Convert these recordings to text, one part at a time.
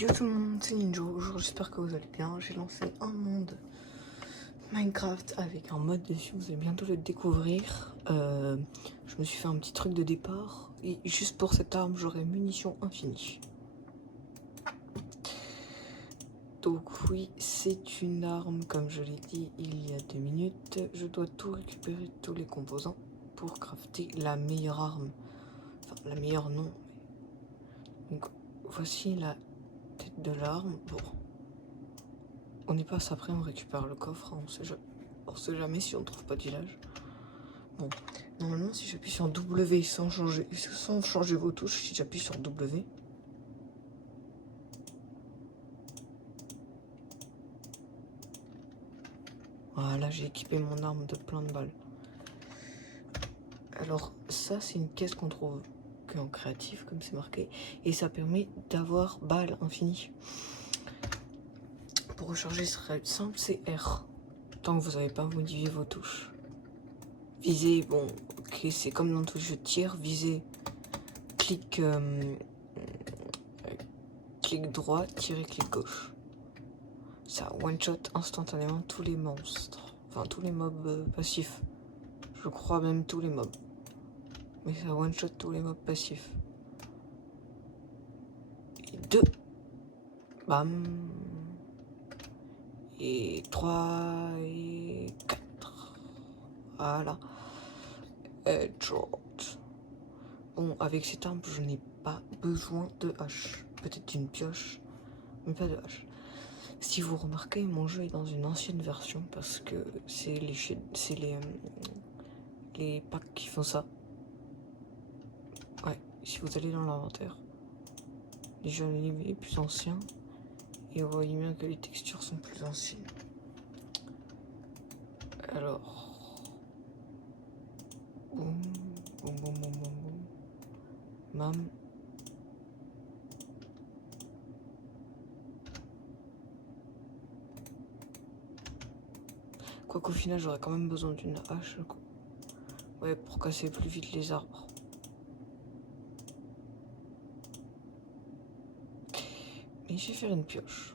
Yo tout le monde, c'est Ninjo. Aujourd'hui, j'espère que vous allez bien. J'ai lancé un monde Minecraft avec un mode dessus. Vous allez bientôt le découvrir. Je me suis fait un petit truc de départ. Et juste pour cette arme, j'aurai munitions infinies. Donc oui, c'est une arme, comme je l'ai dit il y a 2 minutes. Je dois tout récupérer, tous les composants, pour crafter la meilleure arme. Enfin, la meilleure non. Donc voici la tête de l'arme. Bon. On y passe après, on récupère le coffre, hein, on sait jamais si on ne trouve pas de village. Bon, normalement si j'appuie sur W sans changer vos touches, si j'appuie sur W, voilà, j'ai équipé mon arme de plein de balles. Alors ça c'est une caisse qu'on trouve qu'en créatif, comme c'est marqué, et ça permet d'avoir balles infinies. Pour recharger, ce serait simple, c'est R, tant que vous n'avez pas modifié vos touches. Viser, bon, ok, c'est comme dans tous les jeux de tir, viser, clic droit, tirer clic gauche. Ça one shot instantanément tous les monstres, enfin tous les mobs passifs. Je crois même tous les mobs. Mais ça one shot tous les mobs passifs. Et 2. Bam. Et 3 et 4. Voilà. Headshot. Bon, avec cette arme, je n'ai pas besoin de hache. Peut-être d'une pioche, mais pas de hache. Si vous remarquez, mon jeu est dans une ancienne version parce que c'est les packs qui font ça. Ouais, si vous allez dans l'inventaire, les jeux les plus anciens, et vous voyez bien que les textures sont plus anciennes. Alors, boum, boum, boum, boum, boum, boum, mam. Quoi qu'au final, j'aurais quand même besoin d'une hache. Ouais, pour casser plus vite les arbres. Mais je vais faire une pioche.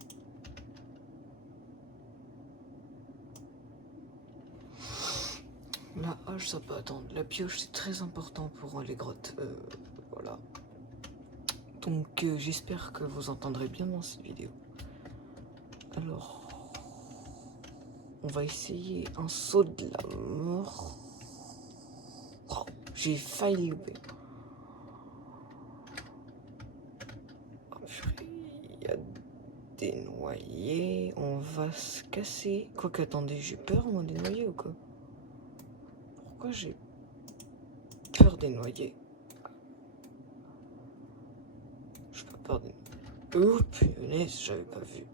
La hache, ça peut attendre. La pioche, c'est très important pour les grottes. Voilà. Donc, j'espère que vous entendrez bien dans cette vidéo. Alors, on va essayer un saut de la mort. Oh, j'ai failli louper. Oh, purée, il y a des noyés. On va se casser. Quoique, attendez, j'ai peur, moi, des noyés ou quoi? Pourquoi j'ai peur des noyés? J'ai pas peur des noyés. Oh, punaise, j'avais pas vu.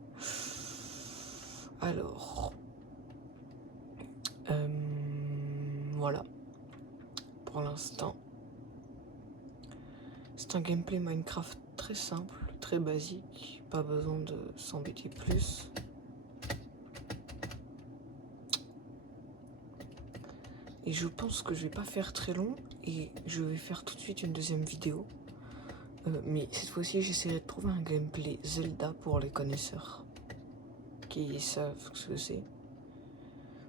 Alors, voilà. Pour l'instant, c'est un gameplay Minecraft très simple, très basique, pas besoin de s'embêter plus. Et je pense que je vais pas faire très long et je vais faire tout de suite une deuxième vidéo. Mais cette fois-ci, j'essaierai de trouver un gameplay Zelda pour les connaisseurs qui savent ce que c'est.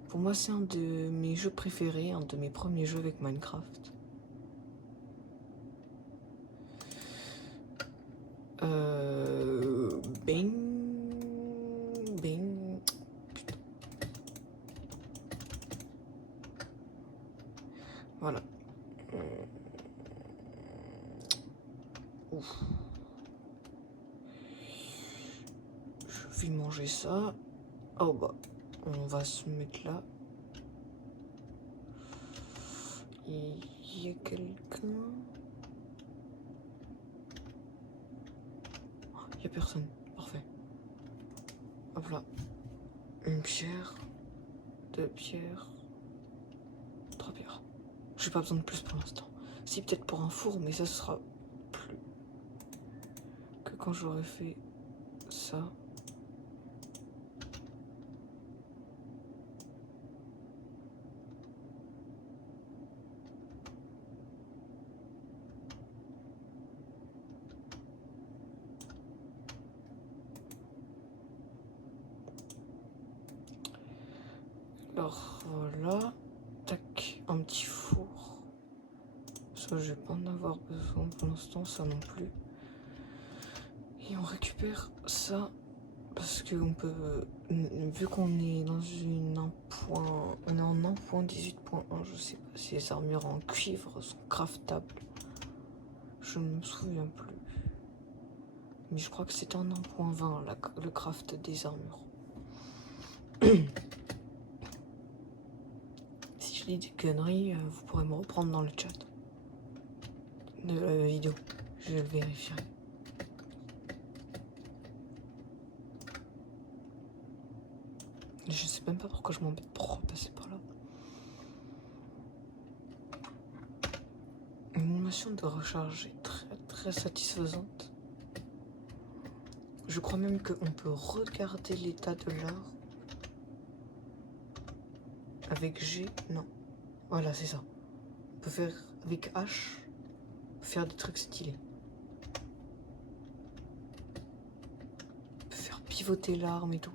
Pour moi, c'est un de mes jeux préférés, un de mes premiers jeux avec Minecraft. Bing, bing. Putain. Voilà. Ouf. Je vais manger ça. Oh bah, on va se mettre là. Il y a quelqu'un. Il n'y a personne. Parfait. Hop là. Une pierre. 2 pierres. 3 pierres. J'ai pas besoin de plus pour l'instant. Si, peut-être pour un four, mais ça sera plus que quand j'aurai fait ça. Alors voilà, tac, un petit four. Ça, je vais pas en avoir besoin pour l'instant, ça non plus. Et on récupère ça parce que on peut, vu qu'on est dans on est en 1.18.1, je sais pas si les armures en cuivre sont craftables. Je ne me souviens plus. Mais je crois que c'est en 1.20 le craft des armures. Si je dis des conneries, vous pourrez me reprendre dans le chat de la vidéo. Je le vérifierai. Je sais même pas pourquoi je m'embête pour repasser par là. Une animation de recharge est très satisfaisante. Je crois même qu'on peut regarder l'état de l'art. Avec G, non. Voilà, c'est ça. On peut faire avec H, faire des trucs stylés. On peut faire pivoter l'arme et tout.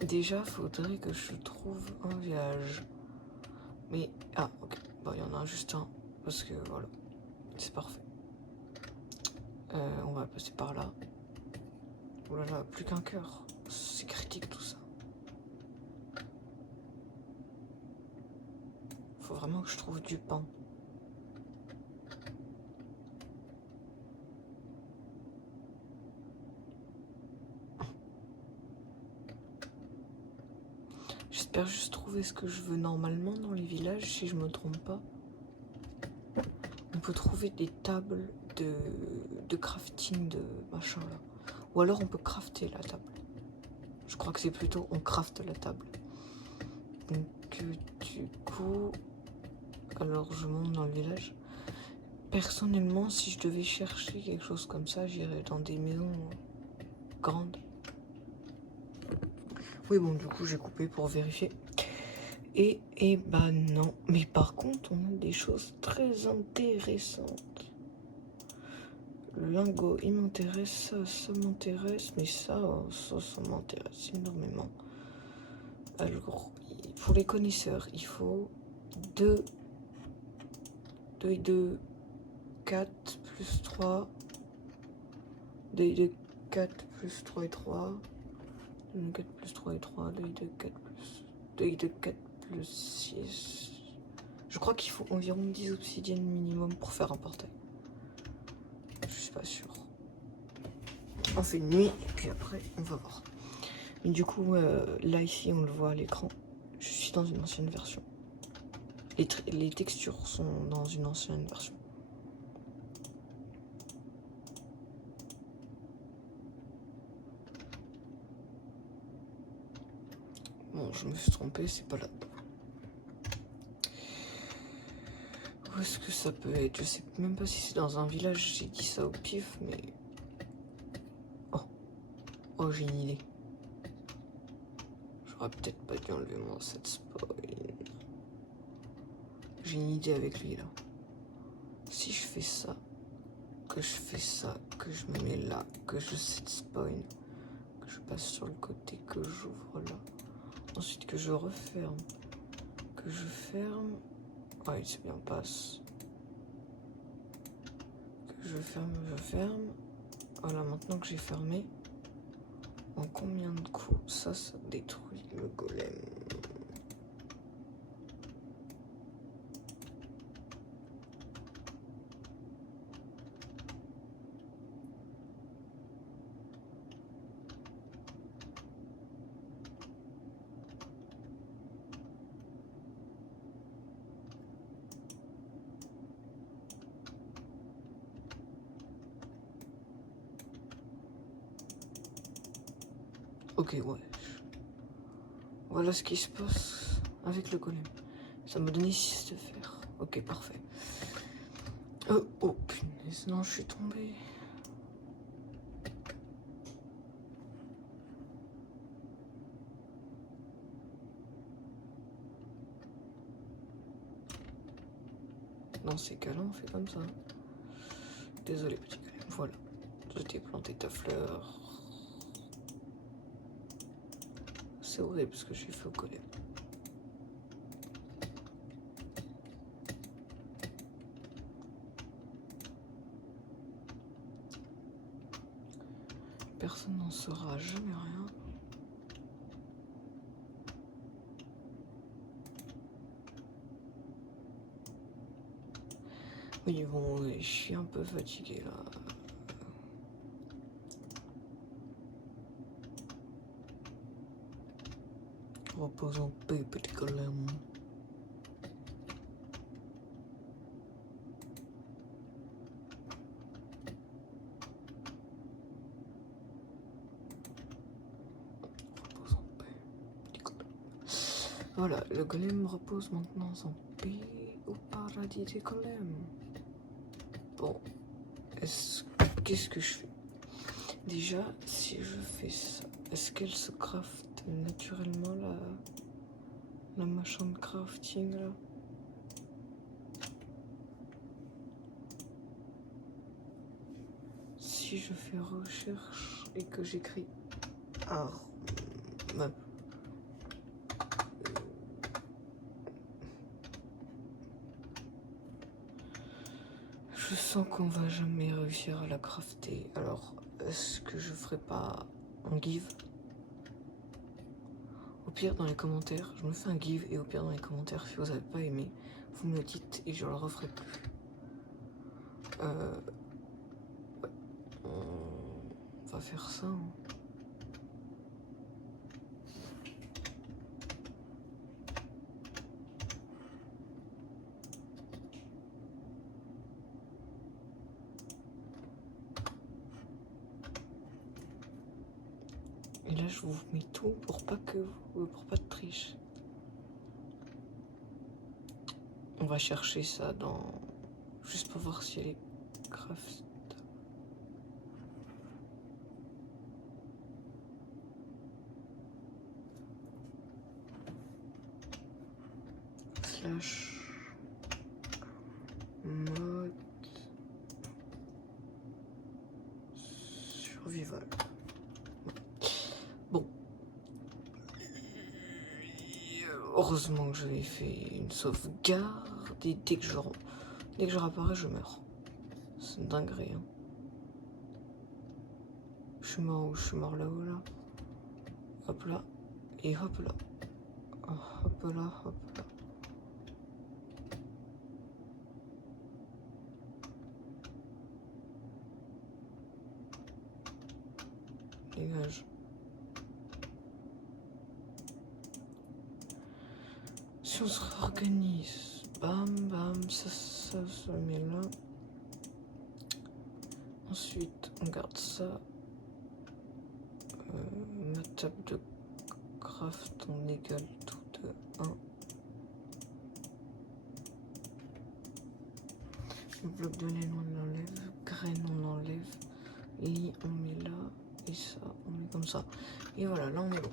Déjà, faudrait que je trouve un village. Mais, ah, ok. Bon, il y en a juste un. Parce que, voilà. C'est parfait. On va passer par là. Oh là là, plus qu'un cœur. C'est critique tout ça. Faut vraiment que je trouve du pain. J'espère juste trouver ce que je veux normalement dans les villages, si je me trompe pas. On peut trouver des tables de crafting de machin là. Ou alors on peut crafter la table. Je crois que c'est plutôt on crafte la table. Donc du coup, alors je monte dans le village. Personnellement, si je devais chercher quelque chose comme ça, j'irais dans des maisons grandes. Oui bon, du coup j'ai coupé pour vérifier. Et bah non. Mais par contre, on a des choses très intéressantes. Le lingot, il m'intéresse, ça m'intéresse, mais ça m'intéresse énormément. Alors, pour les connaisseurs, il faut 2 et 2, 4 plus 3, 2 et 2, 4 plus 3 et 3, 2 et 4 plus 3 et 3, 2 et 2, 4 plus 2 et 2, 4 plus 6. Je crois qu'il faut environ 10 obsidiennes minimum pour faire un portail. Je suis pas sûre. On fait une nuit et puis après on va voir. Mais du coup là ici on le voit à l'écran. Je suis dans une ancienne version. Les textures sont dans une ancienne version. Bon, je me suis trompé, c'est pas là. Où est-ce que ça peut être? Je sais même pas si c'est dans un village, j'ai dit ça au pif, mais... Oh, j'ai une idée. J'aurais peut-être pas dû enlever mon set spoil. J'ai une idée avec lui, là. Si je fais ça, que je fais ça, que je me mets là, que je set spawn, que je passe sur le côté, que j'ouvre là. Ensuite que je referme, que je ferme. Ouais, c'est bien, passe. Que je ferme. Voilà, maintenant que j'ai fermé, en combien de coups ça détruit le golem? Ok, ouais. Voilà ce qui se passe avec le golem. Ça m'a donné 6 de fer. Ok, parfait. Oh punaise, non, je suis tombée. Dans ces cas-là, on fait comme ça. Désolé, petit golem. Voilà. Je t'ai planté ta fleur. c'est horrible ce que j'ai fait au golem. Personne n'en saura jamais rien. Oui, bon, je suis un peu fatigué là. Repose en paix, petit golem. Repose en paix, petit golem. Voilà, le golem repose maintenant en paix au paradis des golems. Bon, qu'est-ce que je fais? Déjà, si je fais ça, est-ce qu'elle se craft naturellement la machin de crafting là? Si je fais recherche et que j'écris je sens qu'on va jamais réussir à la crafter. Alors, est-ce que je ferai pas un give? Au pire, dans les commentaires, je me fais un give et au pire, dans les commentaires, si vous avez pas aimé, vous me le dites et je le referai plus. On va faire ça. Hein. Et là, je vous mets tout pour pas de triche. On va chercher ça dans... Juste pour voir si elle est craft. Slash... Mode... Survival. Bon. Heureusement que j'avais fait une sauvegarde et dès que je réapparais, je meurs. C'est une dinguerie. Hein. Je suis mort où? Je suis mort là-haut, là. Hop là. Et hop là. Oh, hop là, hop là. Dégage. Si on se réorganise, bam, bam, ça se met là. Ensuite, on garde ça. Ma table de craft, on égale tout de 1. Le bloc de laine, on l'enlève. Graine, on l'enlève. Lit, on met là. Et ça, on met comme ça. Et voilà, là, on est bon.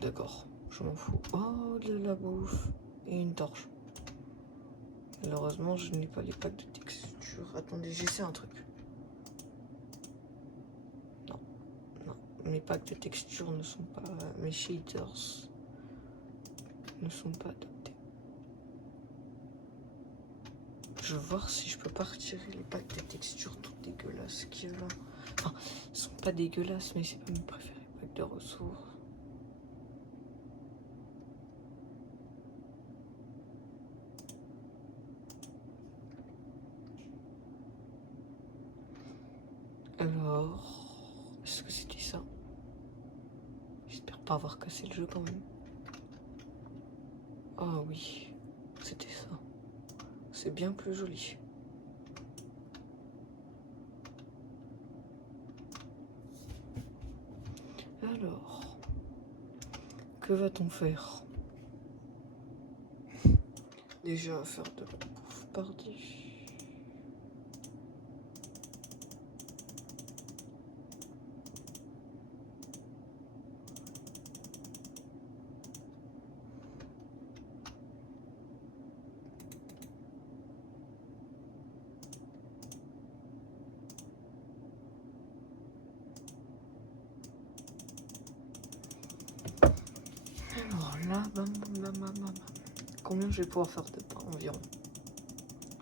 D'accord, je m'en fous. Oh, de la bouffe. Et une torche. Malheureusement, je n'ai pas les packs de texture. Attendez, j'essaie un truc. Non, non. Mes packs de texture ne sont pas... Mes shaders ne sont pas adaptés. Je vais voir si je peux pas retirer les packs de texture tout dégueulasses qu'il y a là. Enfin, ils sont pas dégueulasses, mais c'est pas mes préférés. Packs de ressources. Alors, est-ce que c'était ça? J'espère pas avoir cassé le jeu quand même. Ah oui, c'était ça. C'est bien plus joli. Alors, que va-t-on faire? Déjà faire de la bouffe partie. Là, bam, bam, bam, bam. Combien je vais pouvoir faire de pain environ?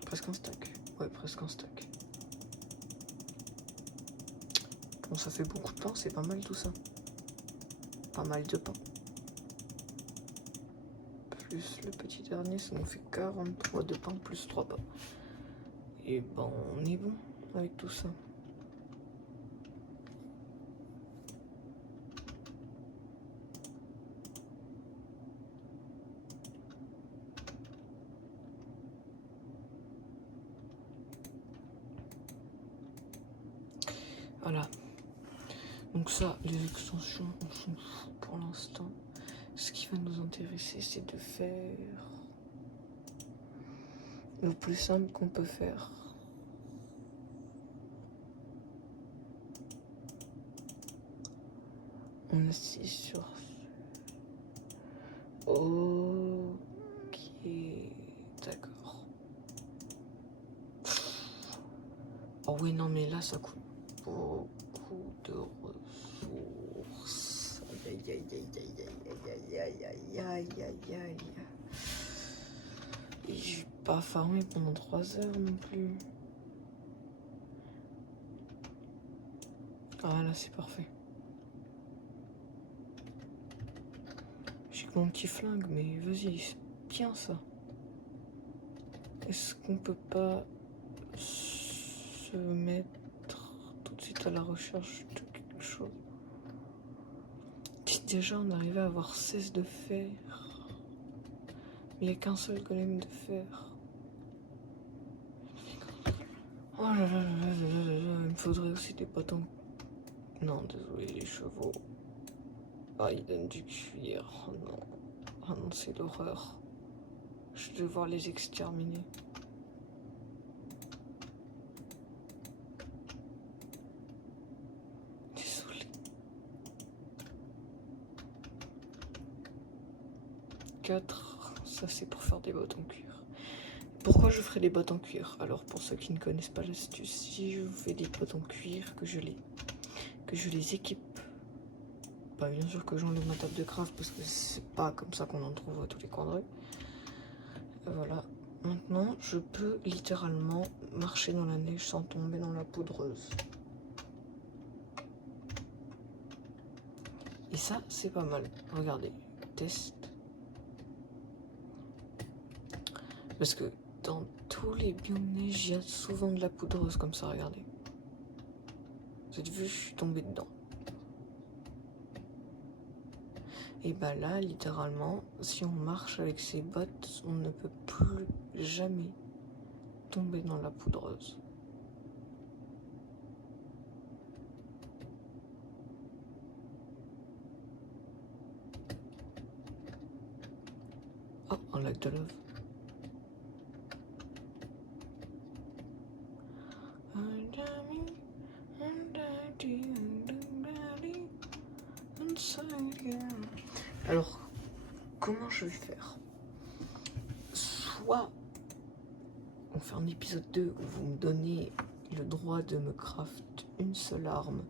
Presque un stack. Ouais, presque un stack. Bon, ça fait beaucoup de pain, c'est pas mal tout ça. Pas mal de pain. Plus le petit dernier, ça nous fait 43 de pain plus 3 pains. Et ben, on est bon avec tout ça. Voilà. Donc ça, les extensions, on s'en fout pour l'instant. Ce qui va nous intéresser, c'est de faire le plus simple qu'on peut faire. On assiste sur... Ok, d'accord. Oh oui, non, mais là, ça coûte beaucoup de ressources. Aïe, aïe, aïe, aïe, aïe, aïe, aïe, aïe, aïe, aïe. Et je vais pas farmer pendant 3 heures non plus. Ah là, c'est parfait. J'ai que mon petit flingue, mais vas-y, c'est bien ça. Est-ce qu'on peut pas se mettre tout de suite à la recherche de quelque chose? Si déjà on arrivait à avoir 16 de fer, mais il n'y a qu'un seul golem de fer. Oh là là là là là là là, il me faudrait aussi des bâtons. Non, désolé, les chevaux. Ah, ils donnent du cuir. Oh non. Oh non, c'est l'horreur. Je vais devoir les exterminer. Désolé. 4, ça c'est pour faire des bottes en cuir. Pourquoi je ferai des bottes en cuir? Alors pour ceux qui ne connaissent pas l'astuce, si je fais des bottes en cuir, que je les équipe, bah bien sûr que j'enlève ma table de craft parce que c'est pas comme ça qu'on en trouve à tous les coins de rue. Voilà, maintenant je peux littéralement marcher dans la neige sans tomber dans la poudreuse. Et ça c'est pas mal, regardez, test. Parce que dans tous les biomes neige, il y a souvent de la poudreuse comme ça, regardez. Vous avez vu, je suis tombée dedans. Et bah là, littéralement, si on marche avec ses bottes, on ne peut plus jamais tomber dans la poudreuse. Oh, un lac de lave. Alors, comment je vais faire? Soit on fait un épisode 2 où vous me donnez le droit de me craft une seule arme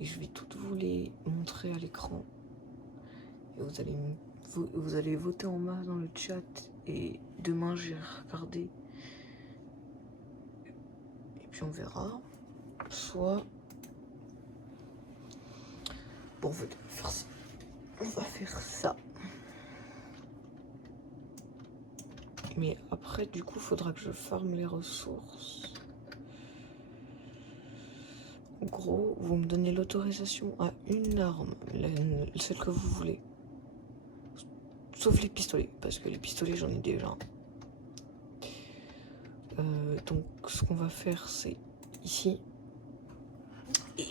et je vais toutes vous les montrer à l'écran. Et vous allez voter en masse dans le chat et demain j'ai regardé. Et puis on verra. Soit... Bon, on va faire ça. On va faire ça. Mais après, du coup, faudra que je farme les ressources. En gros, vous me donnez l'autorisation à une arme, celle que vous voulez. Sauf les pistolets, parce que les pistolets, j'en ai déjà. Donc, ce qu'on va faire, c'est ici. Et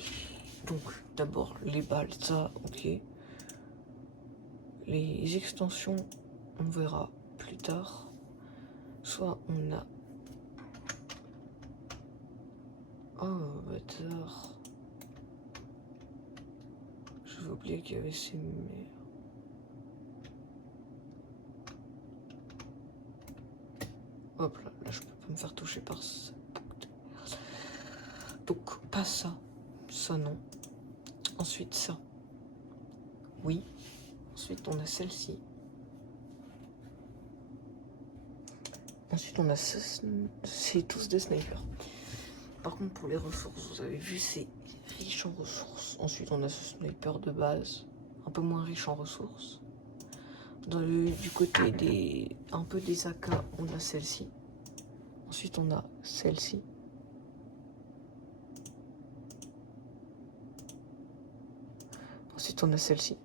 donc, d'abord, les balles, ça, ok. Les extensions, on verra plus tard. Soit on a... Oh, bâtard. J'avais oublié qu'il y avait ces murs. Hop là, là je peux pas me faire toucher par ça. Donc, pas ça. Ça non. Ensuite ça. Oui. Ensuite on a celle-ci. Ensuite, on a ça, c'est tous des snipers. Par contre, pour les ressources, vous avez vu, c'est riche en ressources. Ensuite, on a ce sniper de base, un peu moins riche en ressources. Du côté des un peu des AK, on a celle-ci. Ensuite, on a celle-ci. Ensuite, on a celle-ci.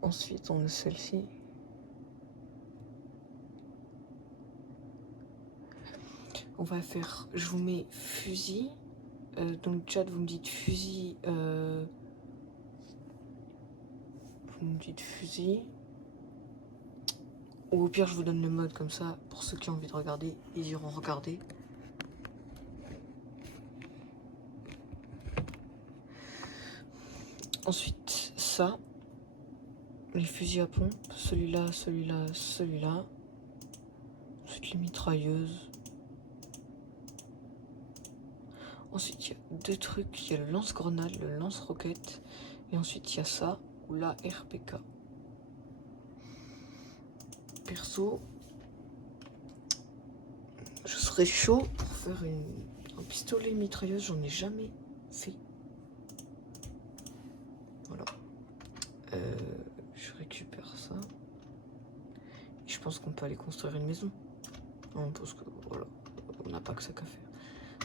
Ensuite, on a celle-ci. On va faire, je vous mets fusil. Dans le chat, vous me dites fusil. Vous me dites fusil. Ou au pire, je vous donne le mode comme ça. Pour ceux qui ont envie de regarder, ils iront regarder. Ensuite, ça. Les fusils à pompe. Celui-là, celui-là, celui-là. Ensuite, les mitrailleuses. Ensuite, il y a deux trucs. Il y a le lance-grenade, le lance-roquette. Et ensuite, il y a ça, ou la RPK. Perso, je serais chaud pour faire un pistolet mitrailleuse. J'en ai jamais fait. Voilà. Je récupère ça. Et je pense qu'on peut aller construire une maison. Non, parce que voilà, on n'a pas que ça qu'à faire.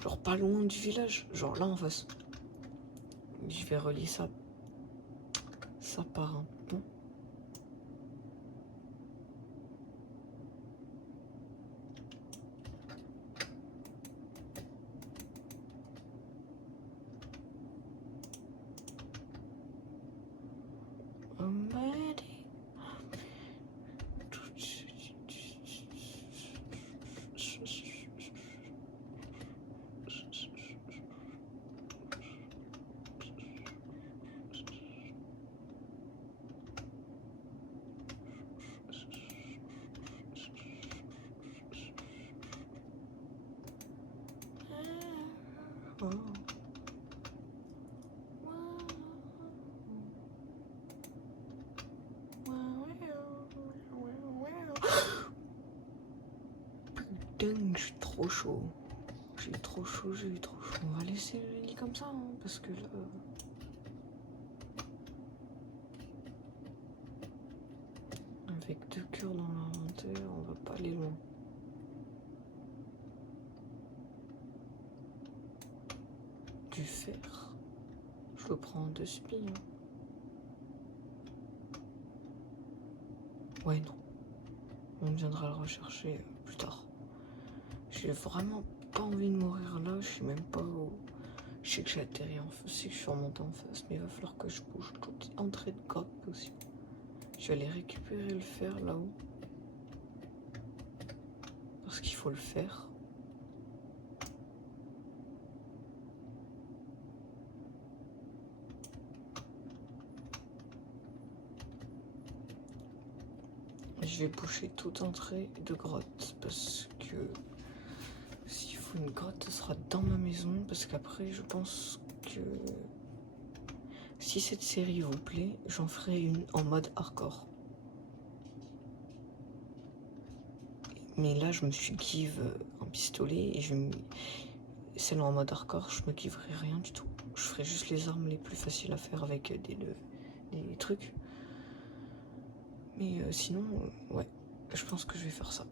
Genre pas loin du village, genre là en face. Je vais relier ça par un pont. Putain, je suis trop chaud. J'ai eu trop chaud, j'ai eu trop chaud. On va laisser le lit comme ça, hein, parce que là... Avec 2 cœurs dans l'inventaire, on va pas aller loin. Du fer. Je le prends en 2 spies. Hein. Ouais, non. On viendra le rechercher plus tard. J'ai vraiment pas envie de mourir là, je sais même pas où. Je sais que j'ai atterri en face, je sais que je suis remonté en face, mais il va falloir que je bouge toute entrée de grotte aussi. Je vais aller récupérer le fer là-haut. Parce qu'il faut le faire. Je vais boucher toute entrée de grotte parce que s'il faut une grotte, ce sera dans ma maison. Parce qu'après, je pense que si cette série vous plaît, j'en ferai une en mode hardcore. Mais là, je me suis give un pistolet et celle en mode hardcore, je me giverai rien du tout. Je ferai juste les armes les plus faciles à faire avec des trucs. Mais sinon, ouais, je pense que je vais faire ça.